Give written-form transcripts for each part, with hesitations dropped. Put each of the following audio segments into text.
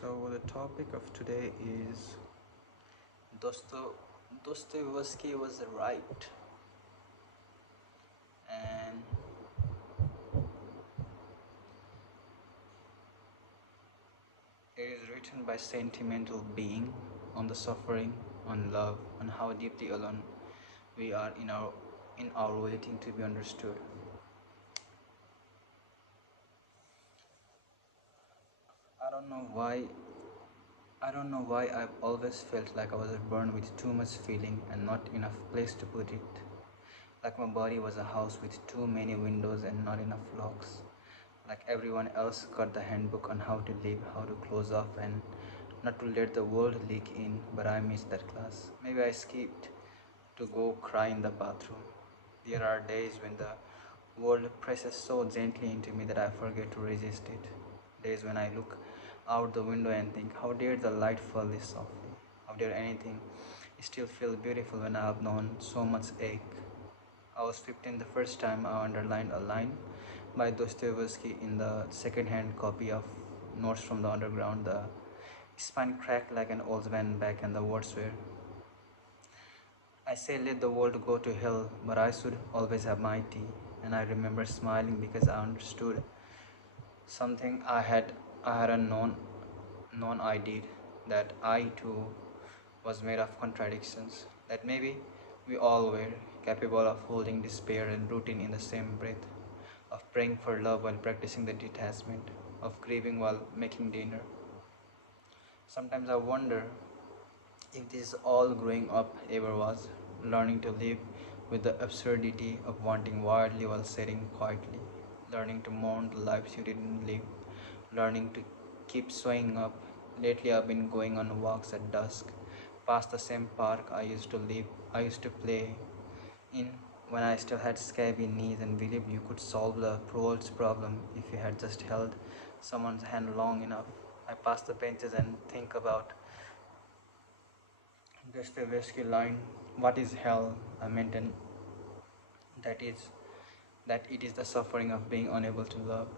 So the topic of today is Dostoevsky was right, and it is written by sentimental being on the suffering, on love, on how deeply alone we are in our waiting to be understood. I don't know why. I don't know why I've always felt like I was born with too much feeling and not enough place to put it. Like my body was a house with too many windows and not enough locks. Like everyone else got the handbook on how to live, how to close off and not to let the world leak in, but I missed that class. Maybe I skipped to go cry in the bathroom. There are days when the world presses so gently into me that I forget to resist it. Days when I look out the window and think, how dare the light fall this softly? How dare anything still feel beautiful when I have known so much ache? I was 15 the first time I underlined a line by Dostoevsky in the second-hand copy of Notes from the Underground. The spine cracked like an old man back, and the words were, I say let the world go to hell, but I should always have my tea. And I remember smiling because I understood something I hadn't known I did, that I too was made of contradictions, that maybe we all were capable of holding despair and routine in the same breath, of praying for love while practicing the detachment, of grieving while making dinner. Sometimes I wonder if this all growing up ever was, learning to live with the absurdity of wanting wildly while sitting quietly, learning to mourn the lives you didn't live, learning to keep showing up. Lately, I've been going on walks at dusk, past the same park I used to play in when I still had scabby knees and believed you could solve the world's problem if you had just held someone's hand long enough. I pass the benches and think about Dostoevsky line, "What is hell?" I maintain that is that it is the suffering of being unable to love.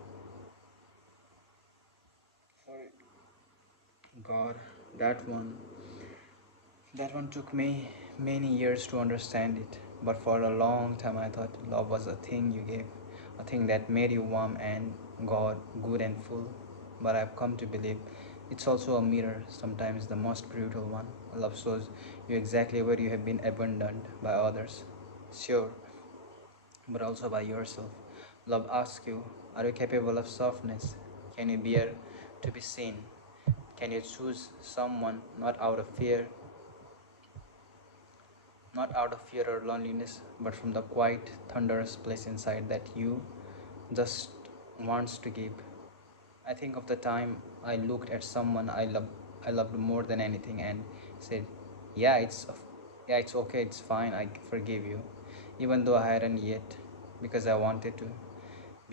Sorry, God, that one. That one took me many years to understand it, but for a long time I thought love was a thing you gave, a thing that made you warm and God, good and full. But I've come to believe it's also a mirror, sometimes the most brutal one. Love shows you exactly where you have been abandoned by others, sure, but also by yourself. Love asks you, are you capable of softness? Can you bear to be seen? Can you choose someone not out of fear or loneliness, but from the quiet, thunderous place inside that you just wants to give? I think of the time I looked at someone I loved more than anything, and said, "Yeah, yeah, it's okay, it's fine, I forgive you," even though I hadn't yet, because I wanted to,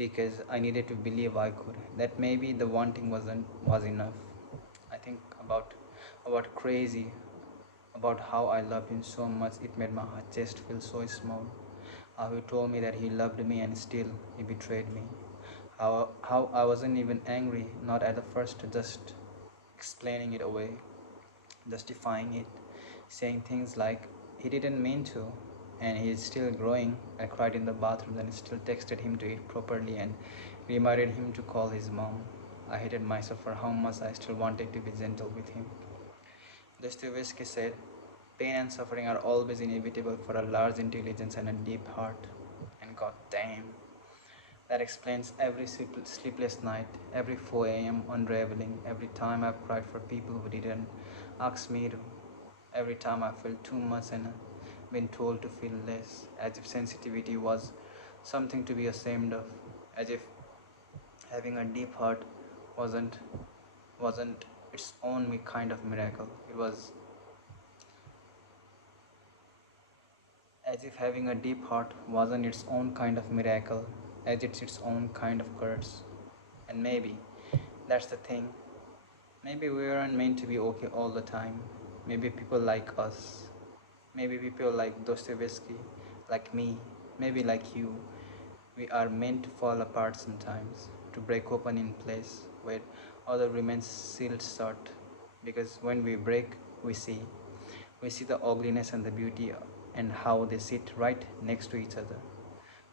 because I needed to believe I could. That maybe the wanting was enough. I think about crazy about how I loved him so much it made my heart chest feel so small. How he told me that he loved me and still he betrayed me. How I wasn't even angry, not at the first, just explaining it away, justifying it, saying things like he didn't mean to and he is still growing. I cried in the bathroom, then still texted him to eat properly and reminded him to call his mom. I hated myself for how much I still wanted to be gentle with him. Dostoevsky said, pain and suffering are always inevitable for a large intelligence and a deep heart. And god damn, that explains every sleepless night, every 4 a.m. unraveling, every time I've cried for people who didn't ask me to, every time I felt too much and been told to feel less, as if sensitivity was something to be ashamed of, as if having a deep heart wasn't wasn't its own kind of miracle. It was as if having a deep heart wasn't its own kind of miracle, as it's its own kind of curse. And maybe that's the thing. Maybe we aren't meant to be okay all the time. Maybe people like us, maybe people like Dostoevsky, like me, maybe like you, we are meant to fall apart sometimes, to break open in place, where other remains sealed shut. Because when we break, we see. We see the ugliness and the beauty and how they sit right next to each other.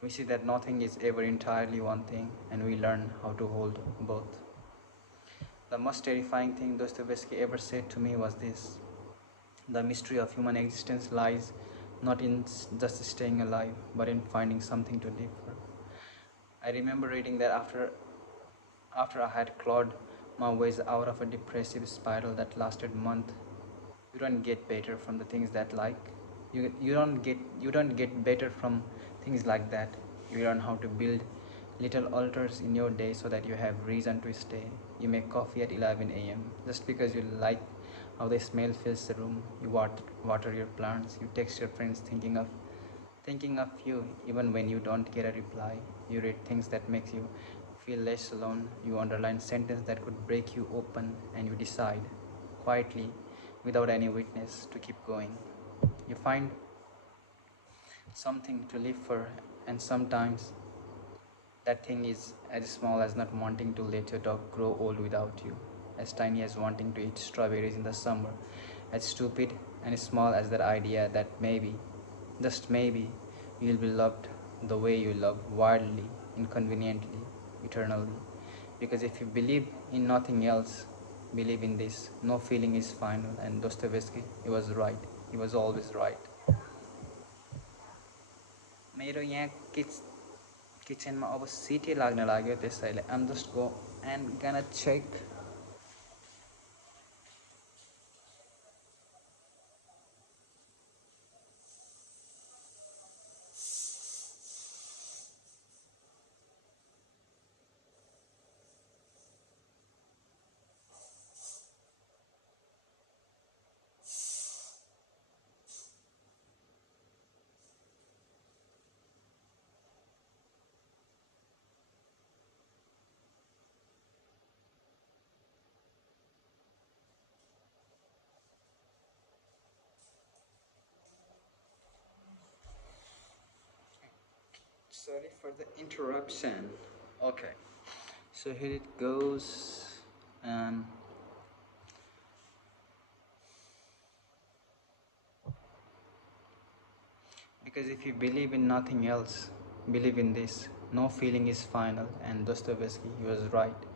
We see that nothing is ever entirely one thing, and we learn how to hold both. The most terrifying thing Dostoevsky ever said to me was this: the mystery of human existence lies not in just staying alive, but in finding something to live for. I remember reading that after I had clawed my ways out of a depressive spiral that lasted months, you don't get better from the things that like you don't get better from things like that. You learn how to build little altars in your day so that you have reason to stay. You make coffee at 11 a.m. just because you like how the smell fills the room. You water your plants. You text your friends thinking of you even when you don't get a reply. You read things that makes you feel less alone. You underline sentence that could break you open, and you decide quietly, without any witness, to keep going. You find something to live for, and sometimes that thing is as small as not wanting to let your dog grow old without you, as tiny as wanting to eat strawberries in the summer, as stupid and small as that idea that maybe, just maybe, you'll be loved the way you love, wildly, inconveniently, eternally. Because if you believe in nothing else, believe in this: no feeling is final. And Dostoevsky, he was right. He was always right. मेरो यहाँ किचनमा अब city लाग्न लाग्यो, त्यसैले I'm just go and gonna check. Sorry for the interruption. Okay, so here it goes. Um, because if you believe in nothing else, believe in this: no feeling is final. And Dostoevsky, he was right.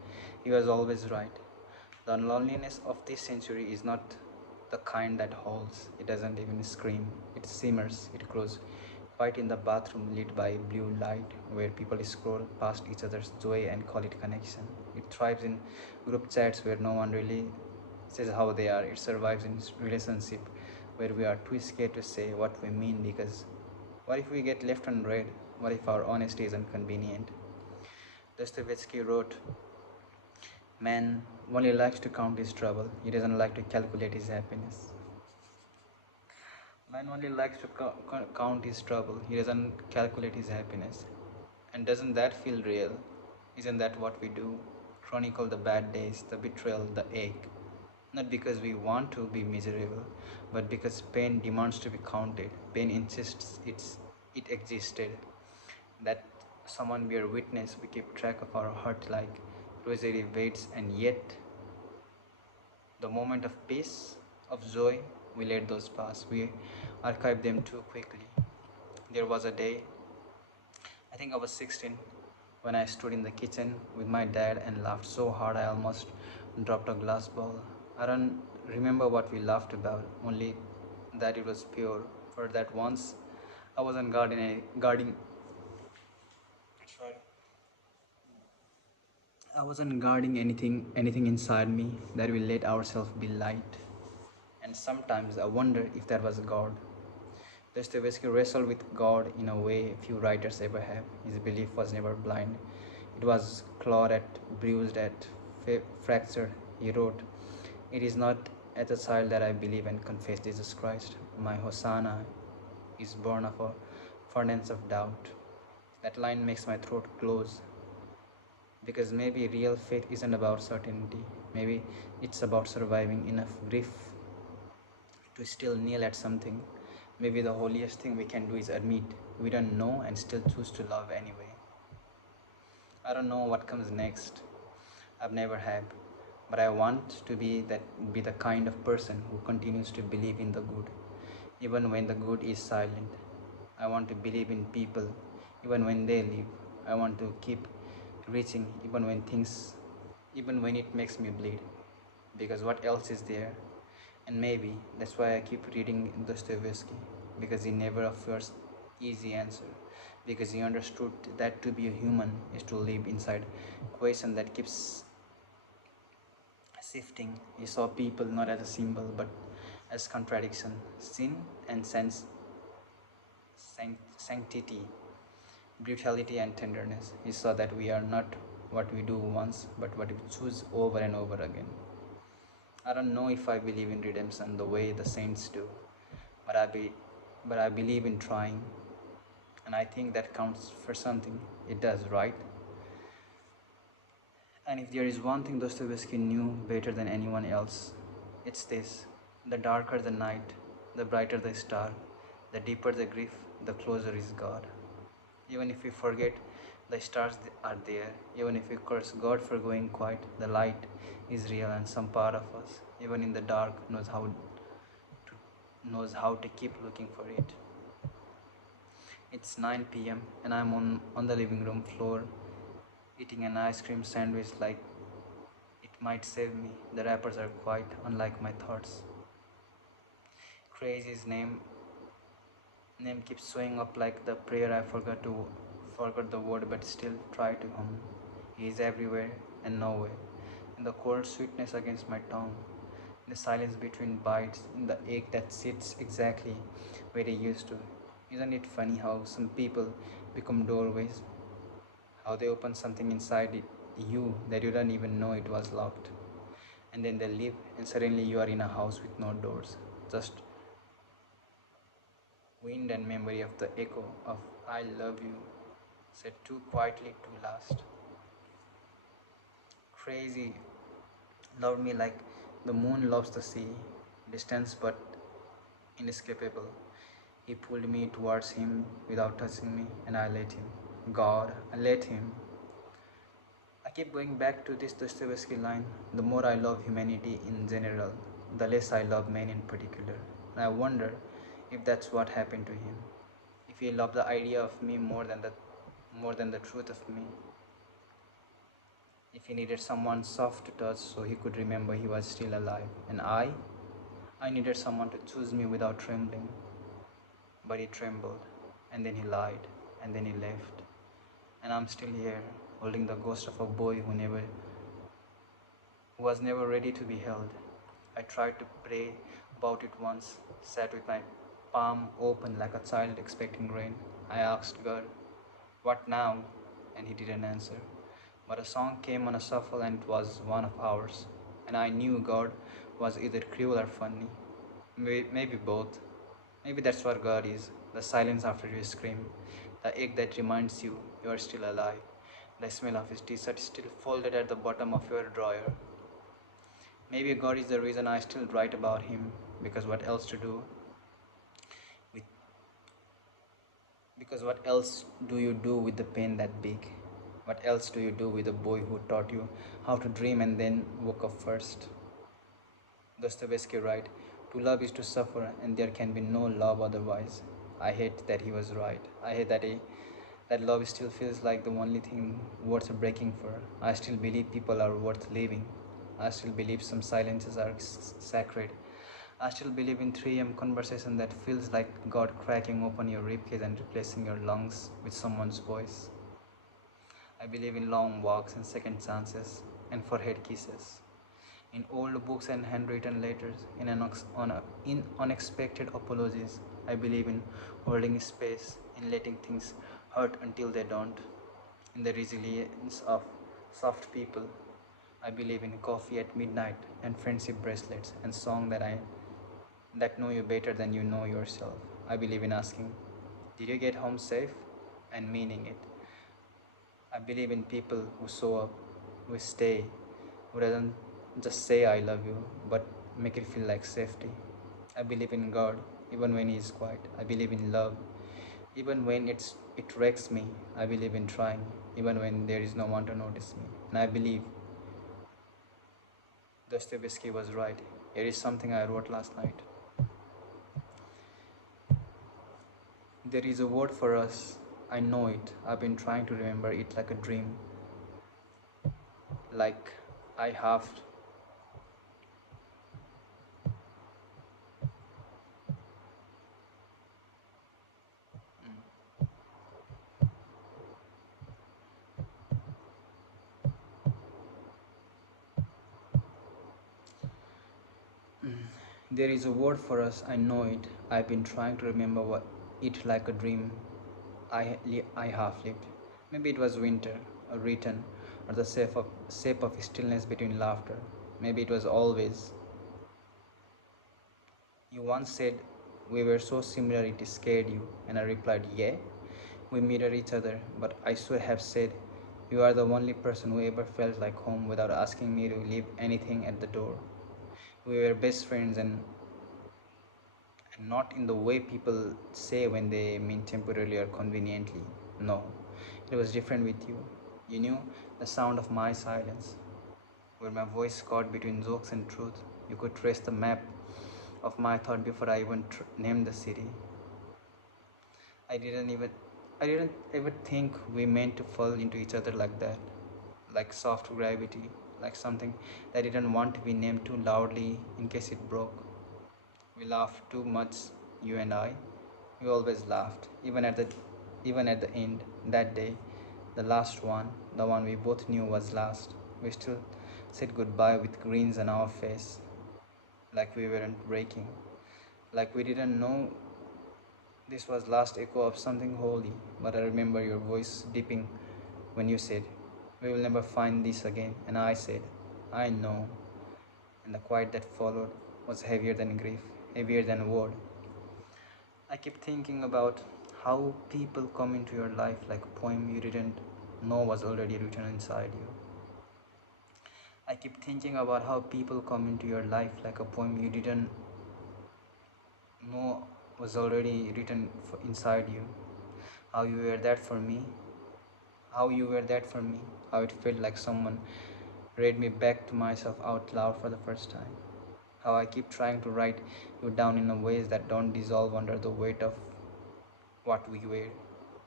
He was always right. The loneliness of this century is not the kind that howls. It doesn't even scream. It simmers. It grows quiet in the bathroom lit by blue light, where people scroll past each other's joy and call it connection. It thrives in group chats where no one really says how they are. It survives in relationship where we are too scared to say what we mean, because what if we get left unread? What if our honesty is inconvenient? Dostoevsky wrote, man only likes to count his trouble. He doesn't like to calculate his happiness. Man only likes to count his trouble. He doesn't calculate his happiness. And doesn't that feel real? Isn't that what we do? Chronicle the bad days, the betrayal, the ache. Not because we want to be miserable, but because pain demands to be counted. Pain insists it existed. That someone bear witness, we keep track of our heart like rosary waits, and yet the moment of peace, of joy, we let those pass. We archive them too quickly. There was a day, I think I was 16, when I stood in the kitchen with my dad and laughed so hard I almost dropped a glass bowl. I don't remember what we laughed about, only that it was pure. For that once, I wasn't guarding. Sorry. I wasn't guarding anything inside me, that we let ourselves be light. And sometimes I wonder if that was God. Dostoevsky wrestled with God in a way few writers ever have. His belief was never blind. It was clawed at, bruised at, fractured. He wrote, it is not as a child that I believe and confess Jesus Christ. My Hosanna is born of a furnace of doubt. That line makes my throat close, because maybe real faith isn't about certainty. Maybe it's about surviving enough grief to still kneel at something. Maybe the holiest thing we can do is admit we don't know and still choose to love anyway. I don't know what comes next. I've never had, but I want to be the kind of person who continues to believe in the good, even when the good is silent. I want to believe in people, even when they leave. I want to keep reaching, even when it makes me bleed, because what else is there? And maybe that's why I keep reading Dostoevsky, because he never offers easy answer, because he understood that to be a human is to live inside question that keeps shifting. He saw people not as a symbol but as contradiction, sin and sanctity, brutality and tenderness. He saw that we are not what we do once but what we choose over and over again. I don't know if I believe in redemption the way the saints do, but I believe in trying, and I think that counts for something. It does, right? And if there is one thing Dostoevsky knew better than anyone else, it's this: the darker the night, the brighter the star, the deeper the grief, the closer is God. Even if we forget, the stars are there. Even if we curse God for going quiet, the light is real, and some part of us, even in the dark, knows how to keep looking for it. It's 9 p.m. and I'm on the living room floor eating an ice cream sandwich like it might save me. The wrappers are quite unlike my thoughts. Crazy's name keeps showing up like the prayer I forgot the word but still try to hum. He is everywhere and nowhere. In the cold sweetness against my tongue, in the silence between bites, in the ache that sits exactly where it used to. Isn't it funny how some people become doorways, how they open something inside you that you don't even know it was locked, and then they leave, and suddenly you are in a house with no doors, just wind and memory of the echo of I love you, said too quietly too last. Crazy loved me like the moon loves the sea, distant but inescapable. He pulled me towards him without touching me, and I let him. God, I let him. I keep going back to this Dostoevsky line: the more I love humanity in general, the less I love men in particular. And I wonder if that's what happened to him. If he loved the idea of me more than the truth of me. If he needed someone soft to touch so he could remember he was still alive. And I needed someone to choose me without trembling. But he trembled, and then he lied, and then he left. And I'm still here, holding the ghost of a boy who was never ready to be held. I tried to pray about it once, sat with my palm open like a child expecting rain. I asked God, what now? And he didn't answer. But a song came on a shuffle and it was one of ours. And I knew God was either cruel or funny. Maybe both. Maybe that's what God is: the silence after you scream, the ache that reminds you you are still alive, the smell of his t shirt still folded at the bottom of your drawer. Maybe God is the reason I still write about him, because what else to do with because what else do you do with the pain that big? What else do you do with a boy who taught you how to dream and then woke up first? Dostoevsky writes, to love is to suffer, and there can be no love otherwise. I hate that he was right. I hate that love still feels like the only thing worth breaking for. I still believe people are worth living. I still believe some silences are sacred. I still believe in 3 a.m. conversation that feels like God cracking open your ribcage and replacing your lungs with someone's voice. I believe in long walks and second chances and forehead kisses, in old books and handwritten letters, in unexpected apologies. I believe in holding space, in letting things hurt until they don't, in the resilience of soft people. I believe in coffee at midnight and friendship bracelets and songs that know you better than you know yourself. I believe in asking, did you get home safe? And meaning it. I believe in people who show up, who stay, who doesn't just say I love you, but make it feel like safety. I believe in God, even when He is quiet. I believe in love, even when it wrecks me. I believe in trying, even when there is no one to notice me. And I believe Dostoevsky was right. Here is something I wrote last night. There is a word for us. I know it. I've been trying to remember it like a dream. Like I have. There is a word for us. I know it. I've been trying to remember it like a dream. I half lived. Maybe it was winter, or return, or the shape of stillness between laughter. Maybe it was always. You once said we were so similar it scared you, and I replied, yeah. We mirror each other, but I should have said, you are the only person who ever felt like home without asking me to leave anything at the door. We were best friends, and not in the way people say when they mean temporarily or conveniently. No, it was different with you. You knew the sound of my silence, where my voice caught between jokes and truth. You could trace the map of my thought before I even named the city. I didn't even I didn't ever think we meant to fall into each other like that, like soft gravity, like something that didn't want to be named too loudly in case it broke. We laughed too much, you and I. We always laughed, even at the end that day, the last one, the one we both knew was last. We still said goodbye with grins on our face, like we weren't breaking, like we didn't know this was last echo of something holy. But I remember your voice dipping when you said, "We will never find this again." And I said, "I know." And the quiet that followed was heavier than grief, heavier than a word. I keep thinking about how people come into your life like a poem you didn't know was already written inside you. I keep thinking about how people come into your life like a poem you didn't know was already written inside you. How you were that for me, how you were that for me, how it felt like someone read me back to myself out loud for the first time. How I keep trying to write you down in a ways that don't dissolve under the weight of what we were.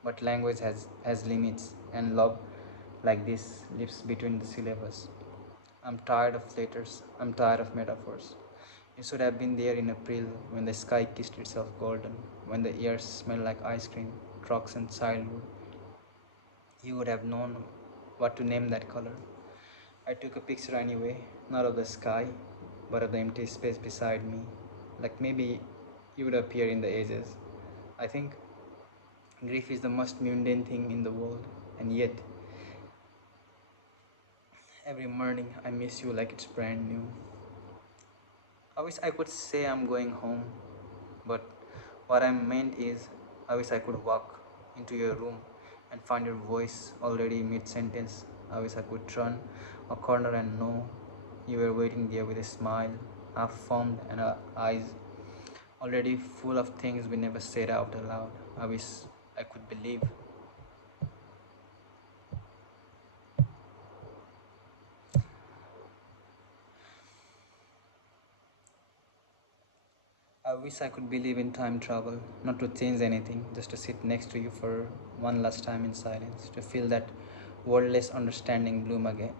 But language has limits, and love like this lives between the syllables. I'm tired of letters, I'm tired of metaphors. You should have been there in April when the sky kissed itself golden, when the air smelled like ice cream, trucks, and childhood. You would have known what to name that color. I took a picture anyway, not of the sky, but of the empty space beside me. Like maybe you would appear in the edges. I think grief is the most mundane thing in the world, and yet every morning I miss you like it's brand new. I wish I could say I'm going home, but what I meant is I wish I could walk into your room and find your voice already mid sentence. I wish I could turn a corner and know you were waiting there with a smile, half formed, and eyes already full of things we never said out aloud. I wish I could believe. I wish I could believe in time travel, not to change anything, just to sit next to you for one last time in silence, to feel that wordless understanding bloom again.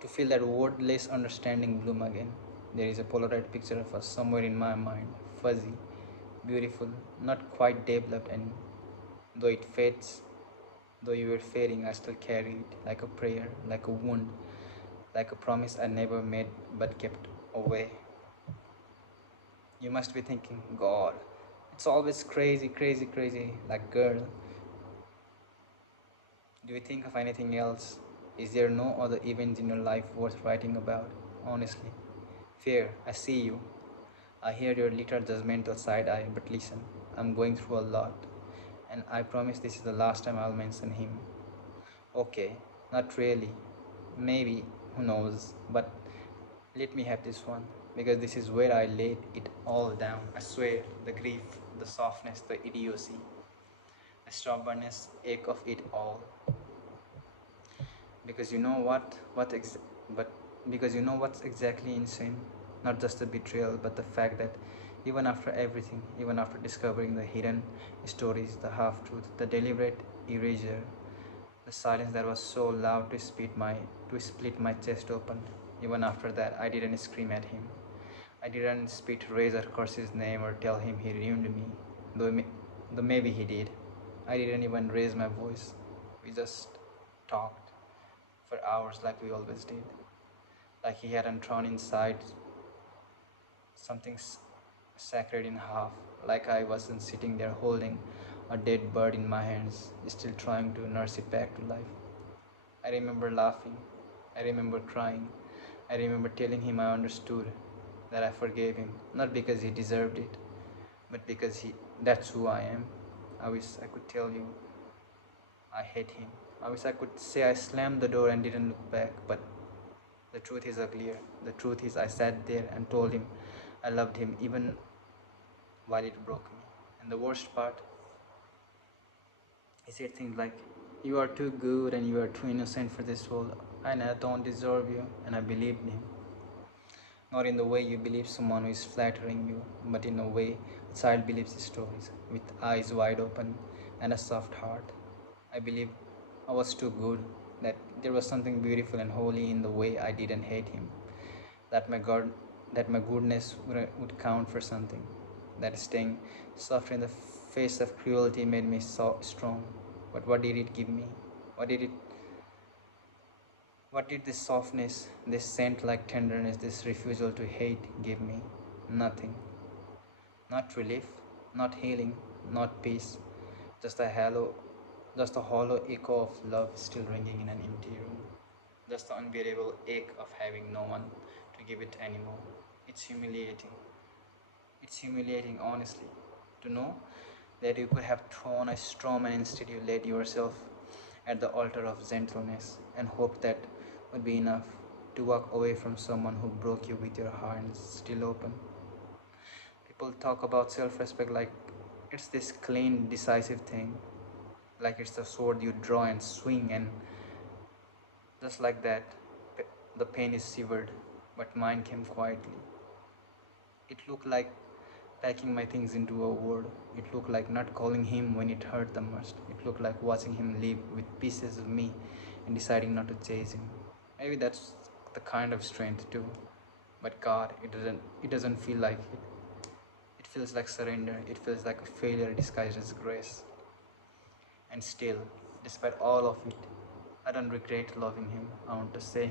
To feel that wordless understanding bloom again. There is a Polaroid picture of us somewhere in my mind, fuzzy, beautiful, not quite developed, and though it fades, though you were fading, I still carry it like a prayer, like a wound, like a promise I never made but kept away. You must be thinking, God, it's always crazy, crazy, crazy. Like, girl, do you think of anything else? Is there no other events in your life worth writing about? Honestly. Fear, I see you. I hear your little judgmental side eye, but listen, I'm going through a lot. And I promise this is the last time I'll mention him. Okay, not really. Maybe, who knows? But let me have this one, because this is where I laid it all down. I swear, the grief, the softness, the idiocy, the stubbornness, ache of it all. Because you know what? But Because you know what's exactly insane? Not just the betrayal, but the fact that even after everything, even after discovering the hidden stories, the half truth, the deliberate erasure, the silence that was so loud to split my chest open, even after that, I didn't scream at him. I didn't spit rage or curse his name or tell him he ruined me, though, though maybe he did. I didn't even raise my voice. We just talked for hours like we always did. Like he hadn't thrown inside something sacred in half, like I wasn't sitting there holding a dead bird in my hands, still trying to nurse it back to life. I remember laughing. I remember crying. I remember telling him I understood, that I forgave him, not because he deserved it, but because that's who I am. I wish I could tell you I hate him. I wish I could say I slammed the door and didn't look back, but the truth is uglier. The truth is I sat there and told him I loved him even while it broke me. And the worst part, he said things like, "You are too good and you are too innocent for this world, and I don't deserve you." And I believed him. Not in the way you believe someone who is flattering you, but in a way a child believes stories, with eyes wide open and a soft heart. I believed I was too good, that there was something beautiful and holy in the way I didn't hate him, that my God, that my goodness would count for something, that staying soft in the face of cruelty made me so strong. But what did it give me? What did it what did this softness, this scent like tenderness, this refusal to hate give me? Nothing. Not relief, not healing, not peace, just just a hollow echo of love still ringing in an empty room. Just the unbearable ache of having no one to give it anymore. It's humiliating. It's humiliating, honestly, to know that you could have thrown a storm and instead you laid yourself at the altar of gentleness and hoped that would be enough to walk away from someone who broke you with your hands still open. People talk about self respect like it's this clean, decisive thing, like it's the sword you draw and swing, and just like that, the pain is severed. But mine came quietly. It looked like packing my things into a word. It looked like not calling him when it hurt the most. It looked like watching him live with pieces of me and deciding not to chase him. Maybe that's the kind of strength too. But God, it doesn't feel like it. It feels like surrender. It feels like a failure disguised as grace. And still, despite all of it, I don't regret loving him. I want to say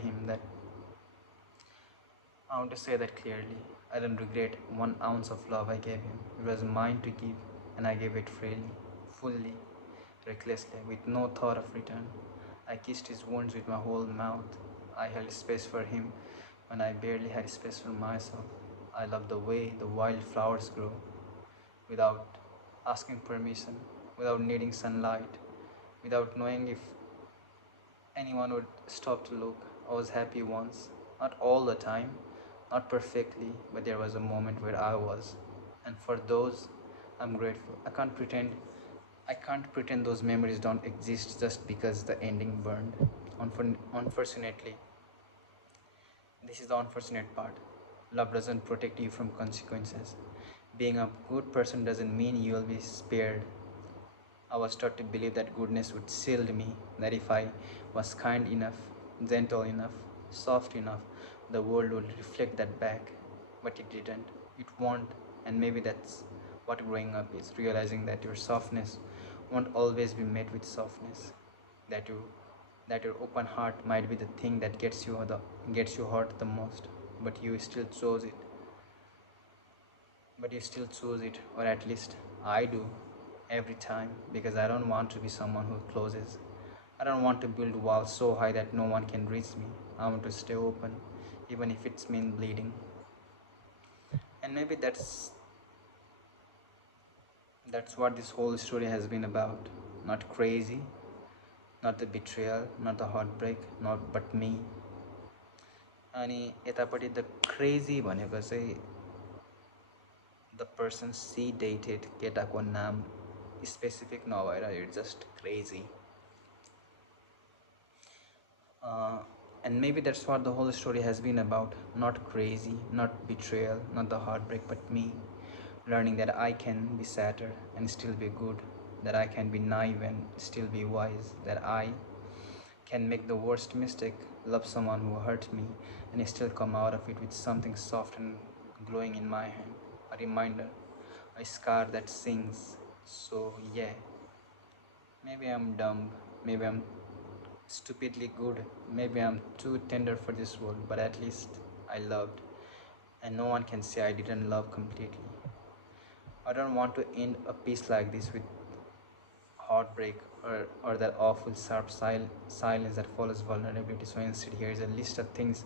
that clearly. I don't regret 1 ounce of love I gave him. It was mine to give, and I gave it freely, fully, recklessly, with no thought of return. I kissed his wounds with my whole mouth. I held space for him when I barely had space for myself. I loved the way the wild flowers grow, without asking permission, without needing sunlight, without knowing if anyone would stop to look. I was happy once, not all the time, not perfectly, but there was a moment where I was. And for those, I'm grateful. I can't pretend those memories don't exist just because the ending burned. Unfortunately, this is the unfortunate part. Love doesn't protect you from consequences. Being a good person doesn't mean you will be spared. I was taught to believe that goodness would shield me, that if I was kind enough, gentle enough, soft enough, the world would reflect that back. But it didn't. It won't. And maybe that's what growing up is, realizing that your softness won't always be met with softness. That you that your open heart might be the thing that gets you hurt the most, but you still chose it. But you still choose it, or at least I do, every time, because I don't want to be someone who closes. I don't want to build walls so high that no one can reach me. I want to stay open, even if it's mean bleeding. And maybe that's what this whole story has been about. Not crazy, not the betrayal, not the heartbreak, not but me. अनि यतापट्टि the crazy भनेको चाहिँ the person C dated केटाको नाम specific नभएर it's just crazy And maybe that's what the whole story has been about. Not crazy, not betrayal, not the heartbreak, but me. Learning that I can be sadder and still be good. That I can be naive and still be wise. That I can make the worst mistake, love someone who hurt me, and still come out of it with something soft and glowing in my hand. A reminder, a scar that sings. So, yeah, maybe I'm dumb, maybe I'm stupidly good, maybe I'm too tender for this world, but at least I loved, and no one can say I didn't love completely. I don't want to end a piece like this with heartbreak or that awful sharp silence that follows vulnerability. So instead, here is a list of things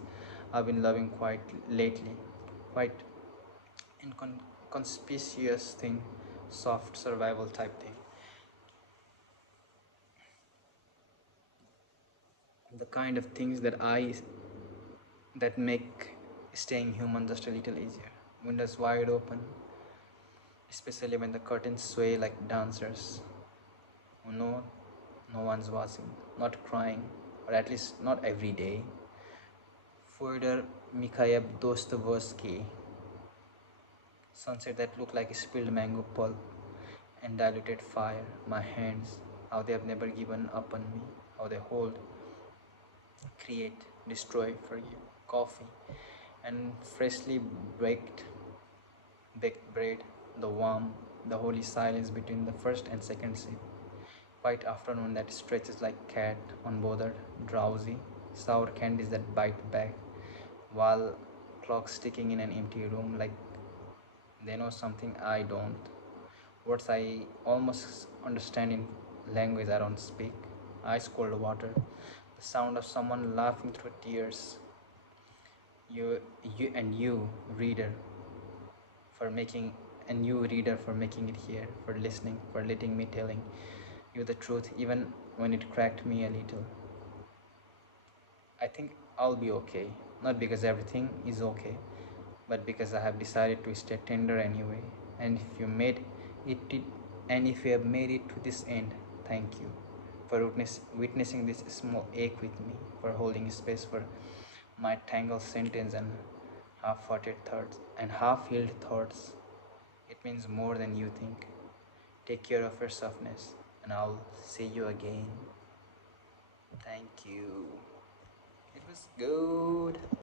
I've been loving quite lately. Quite inconspicuous thing, soft survival type thing. The kind of things that make staying human just a little easier. Windows wide open, especially when the curtains sway like dancers who know no one's watching, not crying, or at least not every day. Fyodor Mikhaev Dostoevsky, sunset that look like spilled mango pulp and diluted fire. My hands, how they have never given up on me, how they hold, create, destroy, forgive. Coffee and freshly baked bread, the warm, the holy silence between the first and second sip. White afternoon that stretches like cat, unbothered, drowsy, sour candies that bite back, while clocks ticking in an empty room like they know something I don't. Words I almost understand in language I don't speak. Ice cold water, the sound of someone laughing through tears. You, you, reader, for making and you reader for making it here, for listening, for letting me telling you the truth even when it cracked me a little. I think I'll be okay, not because everything is okay, but because I have decided to stay tender anyway. And if you made it and if you have made it to this end, thank you for witnessing this small ache with me, for holding space for my tangled sentence and half-hearted thoughts and half-healed thoughts. It means more than you think. Take care of your softness, and I'll see you again. Thank you. It was good.